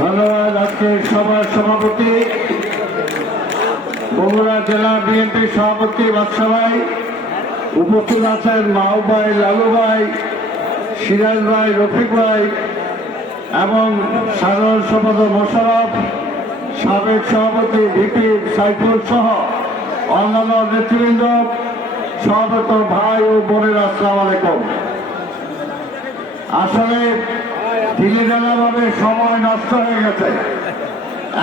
ধন্যবাদ। আজকে সভার সভাপতি বগুড়া জেলা বিএনপি সভাপতি বাদশা ভাই, উপস্থিত আছেন মাহবুব ভাই, লালু ভাই, সিরাজ ভাই, রফিক ভাই এবং সাধারণ সম্পাদক মোশাররফ, সাবেক সভাপতি ভিপি সাইফুল সহ অন্যান্য নেতৃবৃন্দ, সভাপত ভাই ও বোনেরা, আসসালামু আলাইকুম। আসলে ঢিলেঢালাভাবে সময় নষ্ট হয়ে গেছে।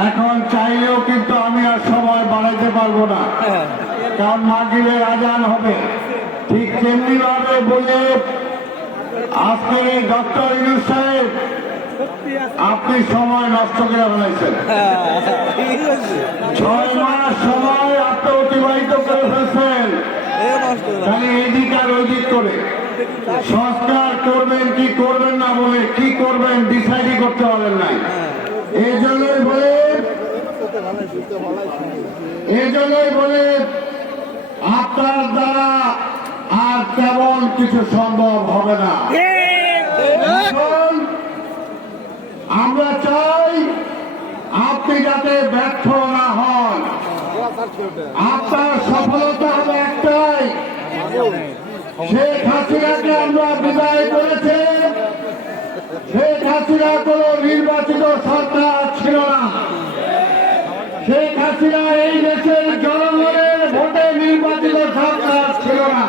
এখন চাইলেও কিন্তু আমি আর সময় বাড়াইতে পারবো না, কারণ মাগরিবের আজান হবে। ঠিক তেমনি ভাবে বলে আজকে ডক্টর ইউনূস সাহেব, আপনি সময় নষ্ট করে ফেলেছেন। 6 মাস সময় আপনি অতিবাহিত করে ফেলছেন, খালি এদিক আর ওইদিক করে। সংস্কার করবেন কি করবেন না বলে, কি করবেন ডিসাইডই করতে পারেন নাই। এই জন্যই বলে আপনার দ্বারা আর তেমন কিছু সম্ভব হবে না। আমরা চাই আপনি যাতে ব্যর্থ না হন। আপনার সফলতা হবে একটাই, শেখ হাসিনাকে আমরা বিদায় করেছি। শেখ হাসিনা কোন নির্বাচিত সরকার ছিল না। শেখ হাসিনা এই দেশের জনগণের ভোটে নির্বাচিত সরকার ছিল না।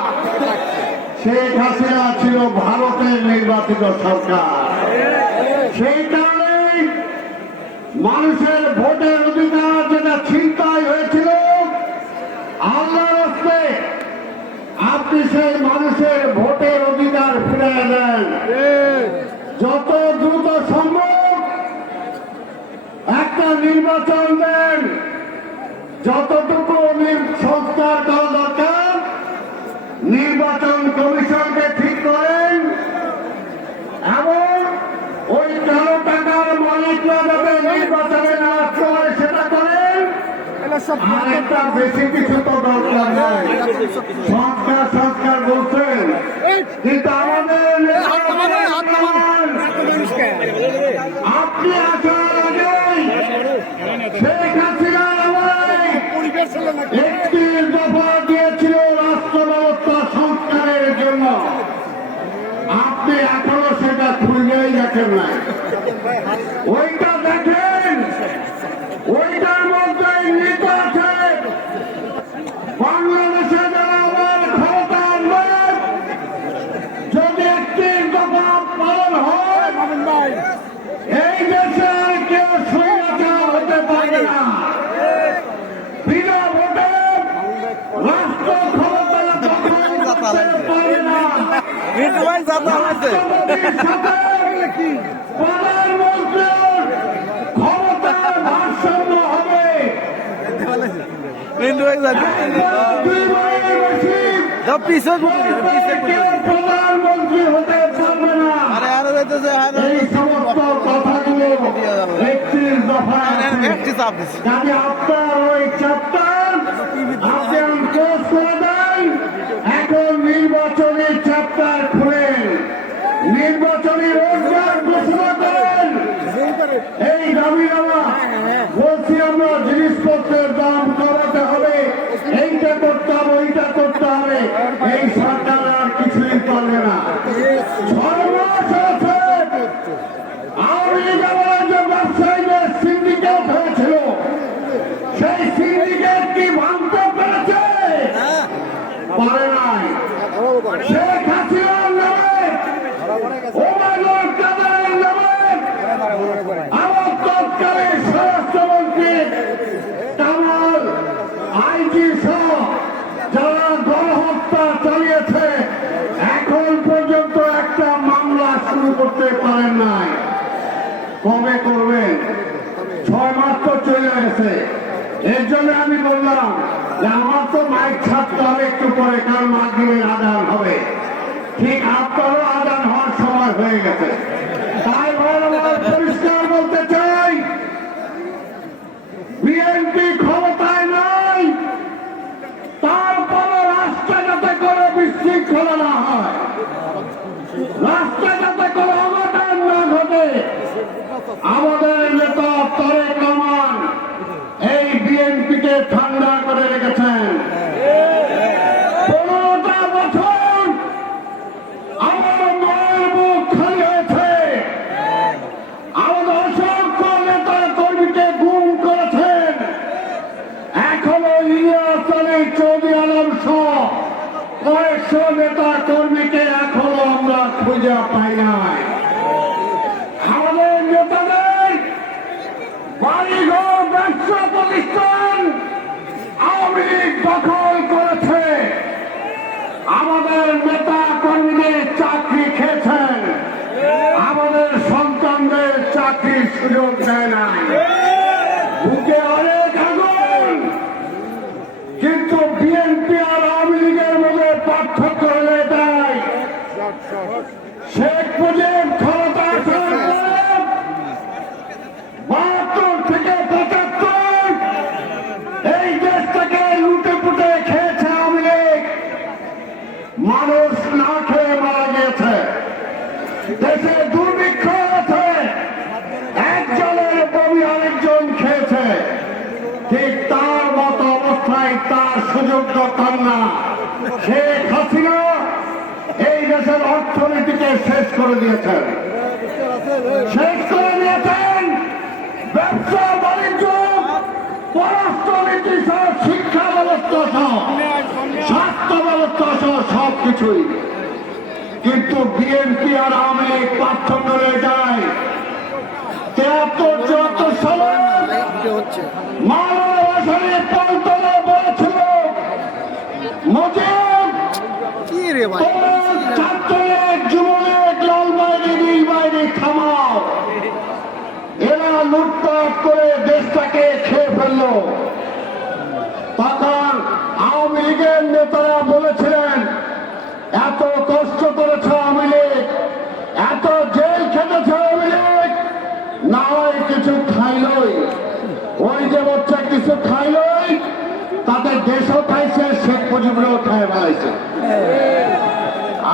শেখ হাসিনা ছিল ভারতের নির্বাচিত সরকার। সেই কারণে মানুষের ভোটের অধিকার যেটা ছিনতাই হয়েছিল, আল্লাহর হস্তে আপনি সেই মানুষের ভোটের অধিকার ফিরে দেন। যত দ্রুত সম্ভব একটা নির্বাচন দেন। যতটুকু সংস্কার করা দরকার নির্বাচন কমিশনকে ঠিক করেন এবং ওই কালো টাকার মালিকরা যাতে নির্বাচনে না আসতে পারে সেটা করেন। আর একটা বেশি কিছু তো দরকার নাই। সংস্কার বলছেন, কিন্তু আমাদের আপনি আসার আগেই শেখ হাসিনা একটি দফা দিয়েছিল রাষ্ট্র ব্যবস্থা সংস্কারের জন্য। আপনি এখনো সেটা খুঁজেই দেখেন নাই। ওইটা দেখেন, ওইটার মধ্যে নীত আছে বাংলাদেশে যারা আমার ক্ষমতার লোক, যদি একটি দফা পালন হয় এই দেশে আর কেউ স্বৈরাচার হতে পারবে না। বিনা ভোটে রাষ্ট্র ক্ষমতা দখল করতে পারবে না। রাষ্ট্রপতির সাথে প্রধানমন্ত্রীর ক্ষমতার ভারসাম্য হবে। প্রধানমন্ত্রী হতে পারবে না। এই সমস্ত কথাগুলো 31 দফায় যাতে আপনার ওই চ্যাপ্টার আপনি আনকোজ করে দেন। এখন নির্বাচনের চ্যাপ্টার খুলেন, নির্বাচনী রোজগার ঘোষণা করেন। এই দাবিনামা বলছি আমরা জিনিসপত্রের দাম কমাতে হবে, এইটা করতে হবে, ওইটা করতে হবে। এই সরকার আর কিছুই পারবে না। 6 মাস আছে। আওয়ামী লীগ আমলে যে ব্যবসায়ীদের সিন্ডিকেট হয়েছিল, সেই সিন্ডিকেট কি ভাঙতে পেরেছে? পারে নাই। শেখ হাসিনার নামে, ওবায়দুল কাদেরের নামে আমার তৎকালীন স্বরাষ্ট্রমন্ত্রী কামাল, আইজি সহ যারা গণহত্যা চালিয়েছে এখন পর্যন্ত একটা মামলা শুরু করতে পারেন নাই। কবে করবেন? 6 মাস তো চলে গেছে। এর জন্য আমি বললাম যে আমার তো মাইক ছাড়তে হবে একটু পরে, কারণ মাগরিবের আজান হবে। ঠিক আপনারও আজান হওয়ার সময় হয়ে গেছে। তাই পরিষ্কার বলতে চাই, বিএনপি ক্ষমতায় নাই, তারপরও রাষ্ট্রে যাতে করে বিশৃঙ্খলা না হয়, রাষ্ট্রে যাতে করে অঘটন না ঘটে, আমাদের নেতা চাকরির সুযোগ দেয় না। বুকে অনেক আগুন, কিন্তু বিএনপি আর আওয়ামী লীগের মধ্যে পার্থক্য হলো এটাই, শেখ মুজিব ক্ষমতায় আসার পর ৭২ থেকে ৭৫ এই দেশটাকে লুটে পুটে খেয়েছে আওয়ামী লীগ। মানুষ না খেয়ে মারা গিয়েছে, দেশে দুর্ভিক্ষ আছে, একজনের বমি আরেকজন খেয়েছে। ঠিক তার মতো অবস্থায় তার সুযোগ্য কন্যা শেখ হাসিনা এই দেশের অর্থনীতিকে শেষ করে দিয়েছেন, ব্যবসা বাণিজ্য, পররাষ্ট্রনীতি সহ, শিক্ষা ব্যবস্থা সহ, স্বাস্থ্য ব্যবস্থা সহ সবকিছুই। কিন্তু বিএনপি আর আওয়ামী লীগ পার্থক্য রয়ে যায়। ৭৩-৭৪ সালে মাওলানা ভাসানী পল্টনে বলেছিল, মুজিব ছাত্রলীগ, যুবলীগ, লাল বাহিনী, নীল বাহিনী থামাও, এরা লুটপাট করে দেশটাকে খেয়ে ফেললো। তখন আওয়ামী লীগের নেতারা বলেছিলেন, এত কষ্ট করেছে আওয়ামী লীগ, এত জেল খেটেছে আওয়ামী লীগ, না হয় কিছু খাইলই, ওই যে বাচ্চা কিছু খাইলই, তাতে দেশও খাইছে, শেখ মুজিবরাও খায় বেড়াইছে।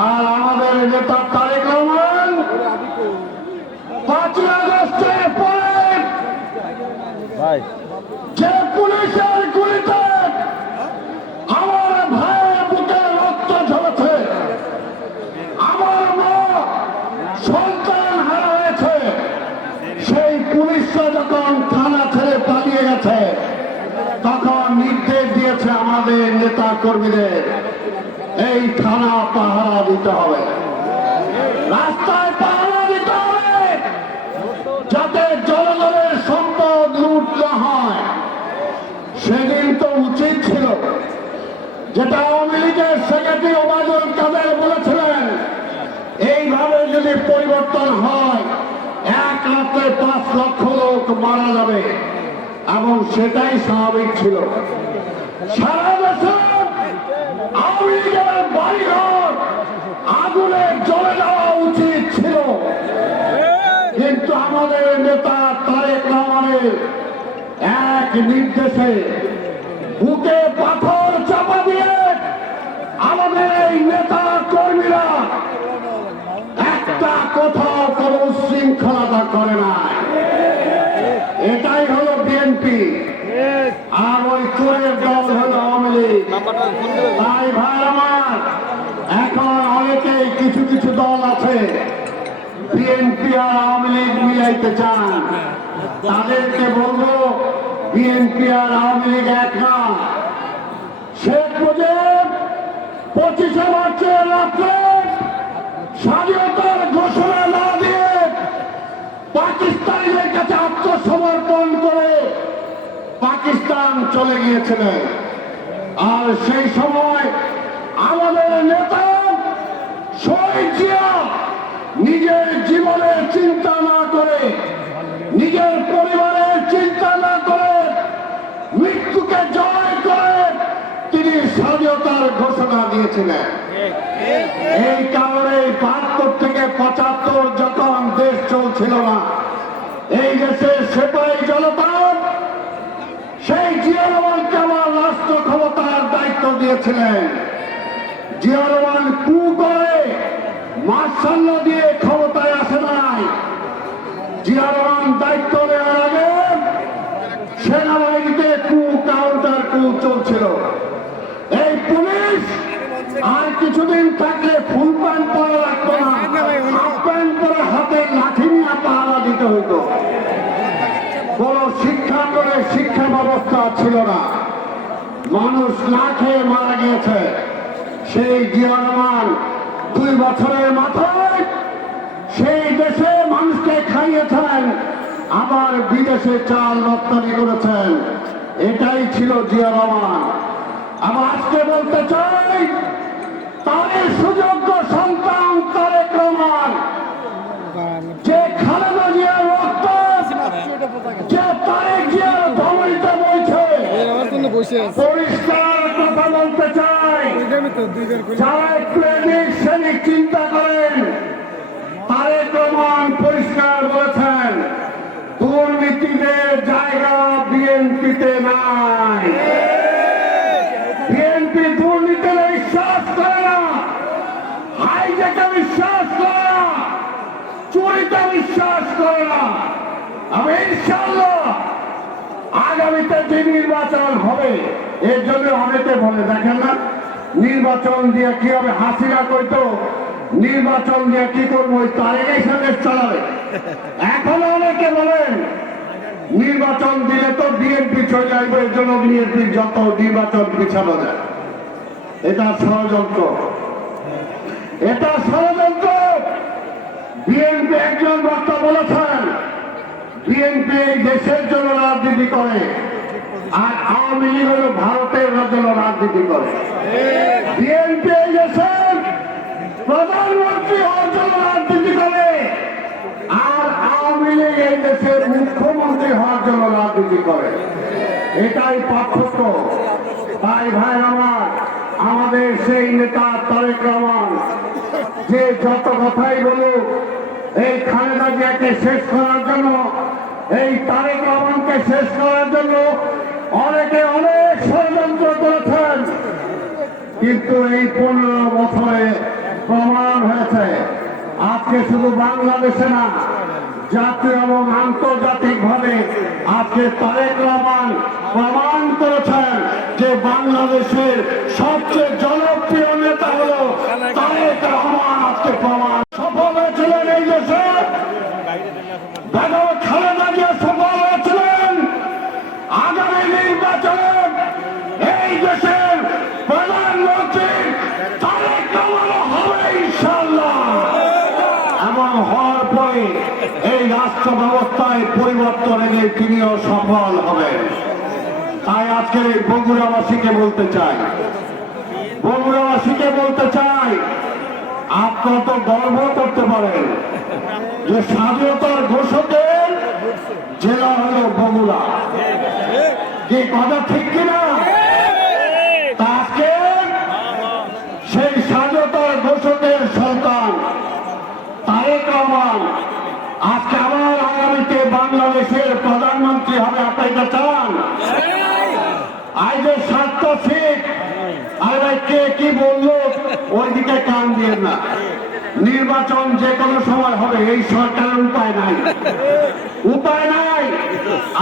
আর আমাদের নেতা তারেক রহমান ৫ই আগস্টের পরে যে পুলিশের গুলিতে আমার ভাইয়ের বুকে রক্ত ঝরেছে, আমার মা সন্তান হারা হয়েছে, সেই পুলিশরা যখন থানা ছেড়ে পালিয়ে গেছে, তখন নির্দেশ দিয়েছে আমাদের নেতা কর্মীদের, এই থানা পাহারা দিতে হবে, রাস্তায় পাহারা দিতে হবে, যাতে জনগণের সম্পদ লুট না হয়। সেদিন তো উচিত ছিল, যেটা আওয়ামী লীগের সেক্রেটারি ওবায়দুল কাদের বলেছিলেন, এইভাবে যদি পরিবর্তন হয়, এক রাতে ৫ লক্ষ লোক মারা যাবে, এবং সেটাই স্বাভাবিক ছিল। সারা দেশে আওয়ামী লীগের বাড়িঘর আগুনে জ্বলে যাওয়া উচিত ছিল, কিন্তু আমাদের নেতা তারেক রহমানের এক নির্দেশে বুকে পাথর চাপা দিয়ে আমাদের এই নেতা কর্মীরা একটা কোথাও কোন শৃঙ্খলতা করে না। এটাই হলো বিএনপি, আর ওই চোরের দল হলো আওয়ামী লীগ। তাই ভাই আমার, এখন অনেকেই কিছু কিছু দল আছে বিএনপি আর আওয়ামী লীগ মিলাইতে চান, তাদেরকে বলবো বিএনপি আর আওয়ামী লীগ এক না। শেখ মুজিব 25শে মার্চের রাত্রে স্বাধীনতার ঘোষণা না দিয়ে পাকিস্তানিদের কাছে আত্মসমর্পণ করে পাকিস্তান চলে গিয়েছিলেন। আর সেই সময় আমাদের নেতা শহীদ জিয়া নিজের জীবনের চিন্তা না করে, নিজের পরিবারের চিন্তা না করে, মৃত্যুকে জয় করে তিনি স্বাধীনতার ঘোষণা দিয়েছিলেন। এই কারণে ৭২ থেকে ৭৫ যখন দেশ চলছিল না, এই দেশের সেপাই জনতা সেই জিয়া রহমানকে আমার রাষ্ট্র ক্ষমতার দায়িত্ব দিয়েছিলেন। জিয়া রহমান কু করে মার্শাল দিয়ে ক্ষমতায় আসে নাই। জিয়া রহমান দায়িত্ব নেওয়ার আগে সেনাবাহিনীতে কু কাউন্টার কু চলছিল। এই পুলিশ আর কিছুদিন থাকলে ফুল প্যান্ট পরা লাগতো না, হাফ প্যান্ট পরে হাতে লাঠি নিয়ে পাহারা দিতে হইতো। কোন শিক্ষা করে শিক্ষা ব্যবস্থা ছিল না, মানুষ না খেয়ে মারা গিয়েছে। সেই জিয়া রহমান 2 বছরের মাথায় সেই দেশে মানুষকে খাইয়েছেন, আবার বিদেশে চাল রপ্তানি করেছেন। এটাই ছিল জিয়া রহমান। আবার আজকে বলতে চাই, তারই সুযোগ্য সন্তান তারেক রহমান, যে খালেদা জিয়ার রক্ত পরিষ্কার কথা বলতে চাই, যারা একটু এদিক সেদিক চিন্তা করেন, তারেক রহমান পরিষ্কার বলেছেন দুর্নীতিদের জায়গা বিএনপিতে নাই। বিএনপি দুর্নীতিতে বিশ্বাস করে না, হাইজ্যাকে বিশ্বাস করে না, চুরিতে বিশ্বাস করে না। আমি ইনশাআল্লাহ আগামীতে যে নির্বাচন হবে, এর জন্য অনেকে বলে দেখেন না নির্বাচন দিয়ে কি হবে, হাসিনা কইতো নির্বাচন দিয়ে কি করবো, ওই তারেকের সাথে চালাবে। এখনো অনেকে বলেন নির্বাচন দিলে তো বিএনপি চলে আসবে, এর জন্য বিএনপির যত নির্বাচন পিছানো যায়। এটা ষড়যন্ত্র, এটা ষড়যন্ত্র। বিএনপি একজন বক্তা বলেছেন বিএনপি এই দেশের জন্য রাজনীতি করে, আর আওয়ামী লীগ হল ভারতের জন্য রাজনীতি করে। বিএনপি এই দেশের প্রধানমন্ত্রী হওয়ার জন্য রাজনীতি করে, আর আওয়ামী লীগ এই দেশের মুখ্যমন্ত্রী হওয়ার জন্য রাজনীতি করে। এটাই পার্থক্য। তাই ভাই আমার, আমাদের সেই নেতা তারেক রহমান যে যত কথাই বলুক এই খালেদা জিয়াকে শেষ করার জন্য, এই তারেক রহমানকে শেষ করার জন্য অনেকে অনেক ষড়যন্ত্র করেছেন, কিন্তু এই 15 বছরে প্রমাণ হয়েছে আজকে শুধু বাংলাদেশে না, জাতীয় এবং আন্তর্জাতিক ভাবে আজকে তারেক রহমান প্রমাণ করেছেন যে বাংলাদেশের সবচেয়ে জনপ্রিয় নেতা হল তারেক রহমান। আজকে প্রমাণ সফল হয়েছিলেন এই দেশে, বেগম খালেদা জিয়া সফল হয়েছিলেন। আগামী নির্বাচনে এই দেশের প্রধানমন্ত্রী তারেক রহমান হবে ইনশাআল্লাহ, এবং হওয়ার পরে এই রাষ্ট্র ব্যবস্থায় পরিবর্তন এনে তিনিও সফল হবেন। তাই আজকে বগুড়াবাসীকে বলতে চাই, বগুড়াবাসীকে বলতে চাই, আপনারা তো গর্ব করতে পারেন যে স্বাধীনতার ঘোষকের জেলা হল বগুড়া। কি কথা ঠিক কিনা? তাকে সেই স্বাধীনতার ঘোষকের সন্তান তারেক রহমান আজকে আবার আগামীতে বাংলাদেশের প্রধানমন্ত্রী হবে। আপনারা চান? আজ 7টা সিট, আর কে কি বললো ওইদিকে কান দিয়ে না। নির্বাচন যে কোনো সময় হবে, এই সরকারের উপায় নাই, উপায় নাই।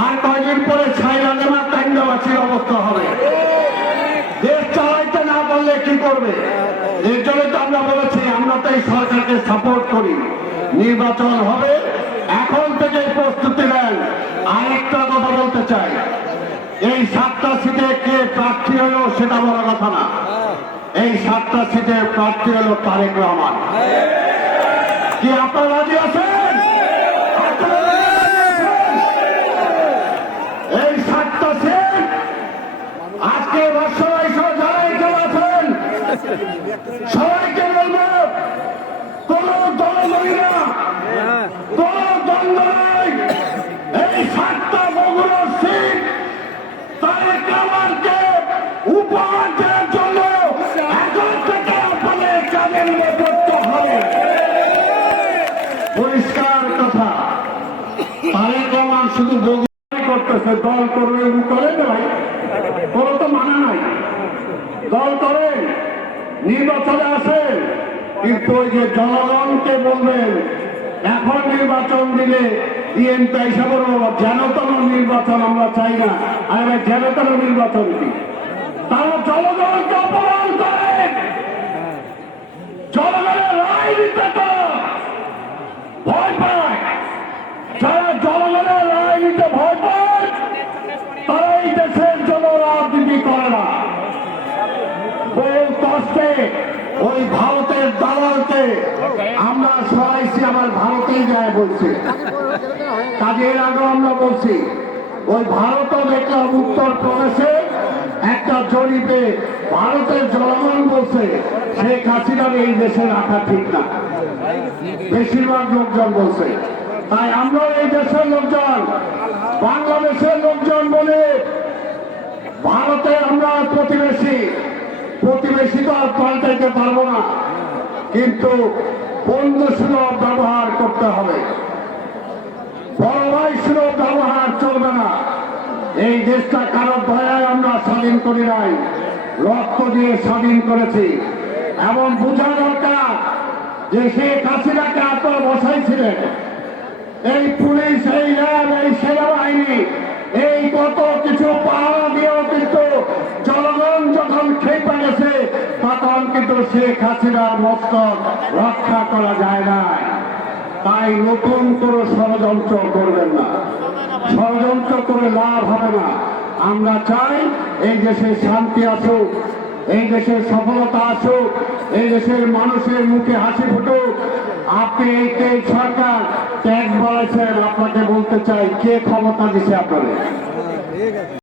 আর কয়েকদিন পরে ছাইরা দেওয়া কান্দাবাসীর অবস্থা হবে। দেশ চালাইতে না পারলে কি করবে? এর জন্য তো আমরা বলেছি আমরা তো এই সরকারকে সাপোর্ট করি। নির্বাচন হবে, এখন থেকে প্রস্তুতি নেন। আরেকটা কথা বলতে চাই, এই 7টা সিটে কে প্রার্থী হলো সেটা বড় কথা না, এই 7টা সিটের প্রার্থী হলো তারেক রহমান। কি আপনারা রাজি আছেন? এই 7টা সিট আজকে বর্ষায় যারা এখানে আছেন সবাইকে বলবো, কোন দল নই না, কোন দ্বন্দ্ব নাই। এই 7টা বগুড়ার সিট তারেক রহমানকে উপহার দেওয়ার জন্য এখন থেকে আপনাদের কাজের করতে হবে। পরিষ্কার কথা, তারেক রহমান শুধু বগুড়াই করতেছে, দল করবে করে ভাই, কোনো তো মানা নাই। দল করেন, নির্বাচনে আসেন, কিন্তু ওই যে জনগণকে বলবেন এখন নির্বাচন দিলে বিএনপি হিসাবে যেনতন নির্বাচন আমরা চাই না, আর যেনতন নির্বাচন দিই। তারা জনগণকে অপমান করেন, জনগণের রায় দিতে তো ভয় পায়। যারা জনগণের রায় দিতে ভয় পায় তারা এই দেশের জন্য রাজনীতি করে না। বহু কষ্টে ওই ভারতের দালালকে আমরা সরাইছি, আমার ভারতেই যায় বলছি। কাজের আগে আমরা বলছি ওই ভারতও দেখলাম উত্তর প্রদেশে একটা জরিপে ভারতের জনগণ বলছে শেখ হাসিনার এই দেশে রাখা ঠিক না, বেশিরভাগ লোকজন বলছে। তাই আমরা এই দেশের লোকজন, বাংলাদেশের লোকজন বলে ভারতের প্রতিবেশী তো আর পাল্টাইতে পারবো না, কিন্তু বন্ধু সুলভ ব্যবহার করতে হবে, বড় ভাই সুলভ ব্যবহার চলবে না। এই দেশটা কারো দয়ায় আমরা স্বাধীন করি নাই, রক্ত দিয়ে স্বাধীন করেছি। এবং বোঝা দরকার যে শেখ হাসিনাকে আপনারা বসাইছিলেন, এই পুলিশ, এই র্যাব, এই সেনাবাহিনী, এই কত কিছু পাওয়া দিয়েও কিন্তু জনগণ যখন খেপে গেছে তখন কিন্তু শেখ হাসিনার মস্তক রক্ষা করা যায় না। তাই নতুন করে ষড়যন্ত্র করবেন না, ষড়যন্ত্র করে লাভ হবে না। আমরা চাই এই দেশে শান্তি আসুক, এই দেশের সফলতা আসুক, এই দেশের মানুষের মুখে হাসি ফুটুক। আপনি এই সরকার ট্যাক্স বাড়াইছেন, আপনাকে বলতে চাই কে ক্ষমতা দিছে আপনাদের?